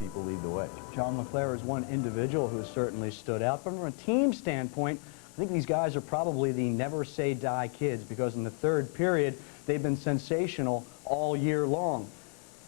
people lead the way. John LeClair is one individual who certainly stood out. But from a team standpoint, I think these guys are probably the never-say-die kids, because in the third period, they've been sensational all year long.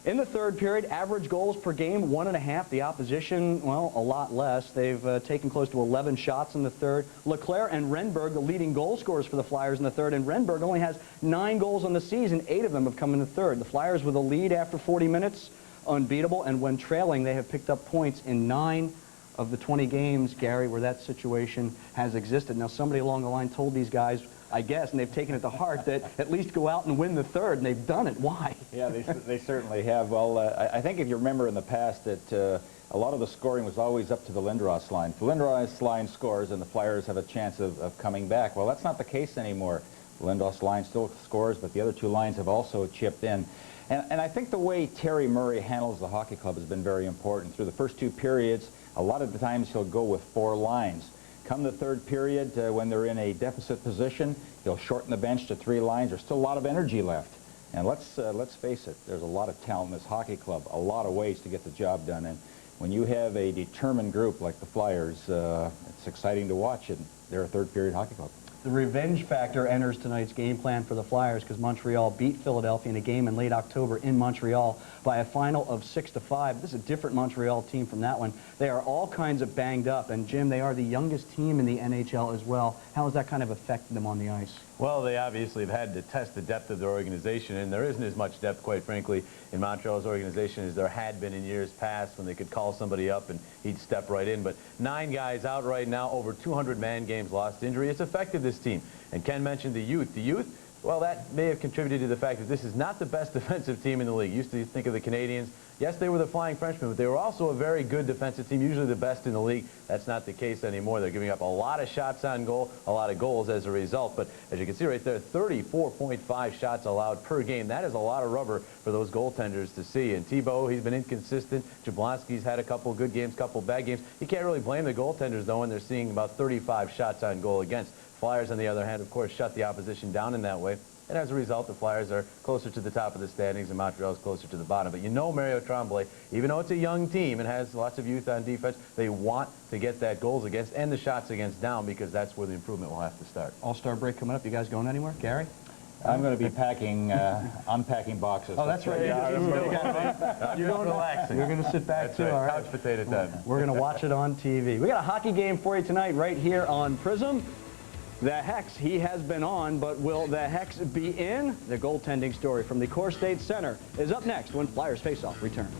In the third period, average goals per game, 1.5. The opposition, well, a lot less. They've taken close to 11 shots in the third. LeClair and Renberg, the leading goal scorers for the Flyers in the third, and Renberg only has 9 goals on the season. 8 of them have come in the third. The Flyers with a lead after 40 minutes, unbeatable, and when trailing, they have picked up points in 9 of the 20 games, Gary, where that situation has existed. Now, somebody along the line told these guys, I guess, and they've taken it to heart, that at least go out and win the third, and they've done it. Why? Yeah, they certainly have. Well, I think if you remember in the past that a lot of the scoring was always up to the Lindros line. If the Lindros line scores, and the Flyers have a chance of coming back. Well, that's not the case anymore. The Lindros line still scores, but the other 2 lines have also chipped in. And I think the way Terry Murray handles the hockey club has been very important. Through the first 2 periods, a lot of the times he'll go with 4 lines. Come the third period, when they're in a deficit position, he'll shorten the bench to 3 lines. There's still a lot of energy left. And let's face it, there's a lot of talent in this hockey club, a lot of ways to get the job done. And when you have a determined group like the Flyers, it's exciting to watch, and they're a third-period hockey club. The revenge factor enters tonight's game plan for the Flyers, because Montreal beat Philadelphia in a game in late October in Montreal by a final of 6-5. This is a different Montreal team from that one. They are all kinds of banged up, and Jim, they are the youngest team in the NHL as well. How has that kind of affected them on the ice? Well, they obviously have had to test the depth of their organization, and there isn't as much depth, quite frankly, in Montreal's organization as there had been in years past when they could call somebody up and he'd step right in. But 9 guys out right now, over 200 man games lost to injury. It's affected this team. And Ken mentioned the youth. The youth, well, that may have contributed to the fact that this is not the best defensive team in the league. Used to think of the Canadiens. Yes, they were the Flying Frenchmen, but they were also a very good defensive team, usually the best in the league. That's not the case anymore. They're giving up a lot of shots on goal, a lot of goals as a result. But as you can see right there, 34.5 shots allowed per game. That is a lot of rubber for those goaltenders to see. And Thibault, he's been inconsistent. Jablonski's had a couple good games, couple bad games. You can't really blame the goaltenders, though, when they're seeing about 35 shots on goal against. Flyers, on the other hand, of course, shut the opposition down in that way. And as a result, the Flyers are closer to the top of the standings, and Montreal is closer to the bottom. But you know Mario Tremblay, even though it's a young team and has lots of youth on defense, they want to get that goals against and the shots against down, because that's where the improvement will have to start. All-Star break coming up. You guys going anywhere? Gary? I'm going to be packing, unpacking boxes. Oh, that's right. You're going relaxing. You're going to sit back, too. Right. All right. Couch potato time. We're going to watch it on TV. We got a hockey game for you tonight right here on Prism. The Hex, he has been on, but will the Hex be in? The goaltending story from the CoreStates Center is up next when Flyers Faceoff returns.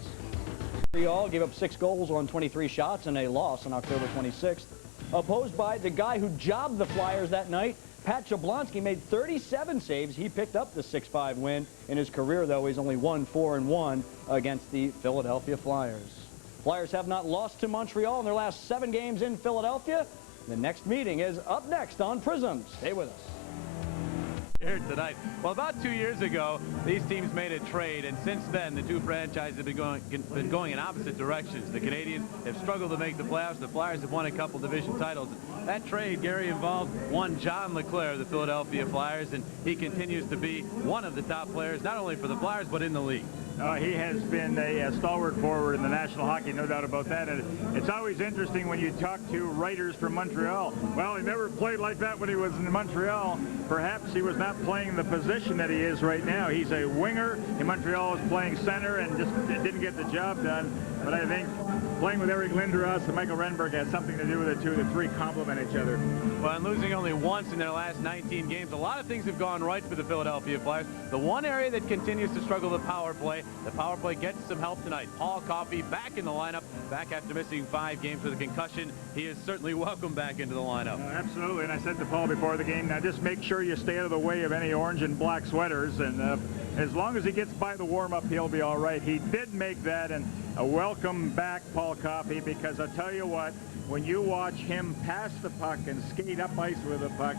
Montreal gave up 6 goals on 23 shots in a loss on October 26th. Opposed by the guy who jobbed the Flyers that night, Pat Jablonski made 37 saves. He picked up the 6-5 win. In his career, though, he's only won 4-1 against the Philadelphia Flyers. Flyers have not lost to Montreal in their last 7 games in Philadelphia. The next meeting is up next on Prism. Stay with us. Here tonight. Well, about 2 years ago, these teams made a trade, and since then, the 2 franchises have been going in opposite directions. The Canadiens have struggled to make the playoffs. The Flyers have won a couple division titles. That trade, Gary, involved one John LeClair of the Philadelphia Flyers, and he continues to be one of the top players, not only for the Flyers, but in the league. He has been a stalwart forward in the National Hockey, no doubt about that. And it's always interesting when you talk to writers from Montreal. Well, he never played like that when he was in Montreal. Perhaps he was not playing the position that he is right now. He's a winger. In Montreal is playing center and just didn't get the job done. But I think playing with Eric Lindros and Michael Renberg has something to do with it, too. The 3 complement each other. Well, and losing only once in their last 19 games, a lot of things have gone right for the Philadelphia Flyers. The one area that continues to struggle, the power play. The power play gets some help tonight. Paul Coffey back in the lineup, back after missing 5 games with a concussion. He is certainly welcome back into the lineup. Absolutely, and I said to Paul before the game, now just make sure you stay out of the way of any orange and black sweaters, and as long as he gets by the warm-up, he'll be all right. He did make that, and a welcome back, Paul Coffey, because I'll tell you what, when you watch him pass the puck and skate up ice with the puck,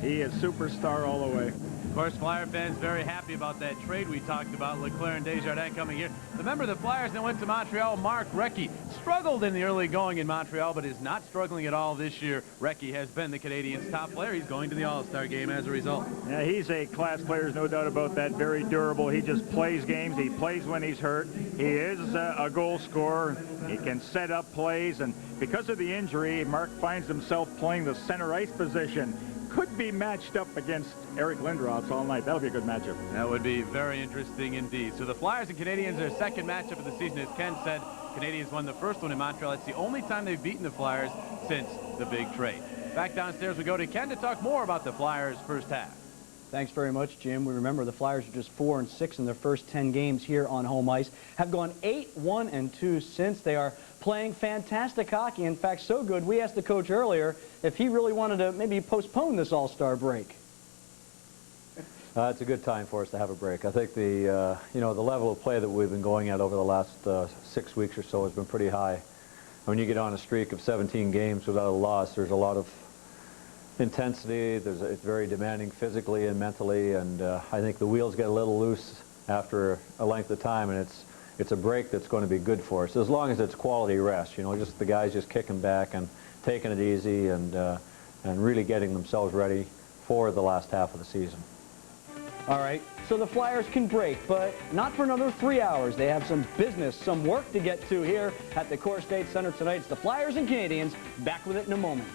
he is superstar all the way. Of course, Flyer fans very happy about that trade we talked about, LeClair and Desjardins coming here. The member of the Flyers that went to Montreal, Mark Recchi, struggled in the early going in Montreal, but is not struggling at all this year. Recchi has been the Canadiens' top player. He's going to the All-Star game as a result. Yeah, he's a class player, no doubt about that. Very durable. He just plays games. He plays when he's hurt. He is a goal scorer. He can set up plays, and because of the injury, Mark finds himself playing the center ice position. Could be matched up against Eric Lindros all night. That'll be a good matchup. That would be very interesting indeed. So the Flyers and Canadiens, their second matchup of the season, as Ken said. Canadiens won the first one in Montreal. It's the only time they've beaten the Flyers since the big trade. Back downstairs we go to Ken to talk more about the Flyers' first half. Thanks very much, Jim. We remember the Flyers are just 4-6 in their first 10 games here on home ice. Have gone 8-1-2 since. They are playing fantastic hockey. In fact, so good, we asked the coach earlier if he really wanted to maybe postpone this All-Star break. It's a good time for us to have a break. I think the the level of play that we've been going at over the last 6 weeks or so has been pretty high. When you get on a streak of 17 games without a loss, there's a lot of intensity. It's very demanding physically and mentally, and I think the wheels get a little loose after a length of time, and it's a break that's going to be good for us as long as it's quality rest. Just the guys just kicking back and taking it easy and really getting themselves ready for the last half of the season. All right, so the Flyers can break, but not for another 3 hours. They have some business, some work to get to here at the CoreStates Center tonight. It's the Flyers and Canadiens. Back with it in a moment.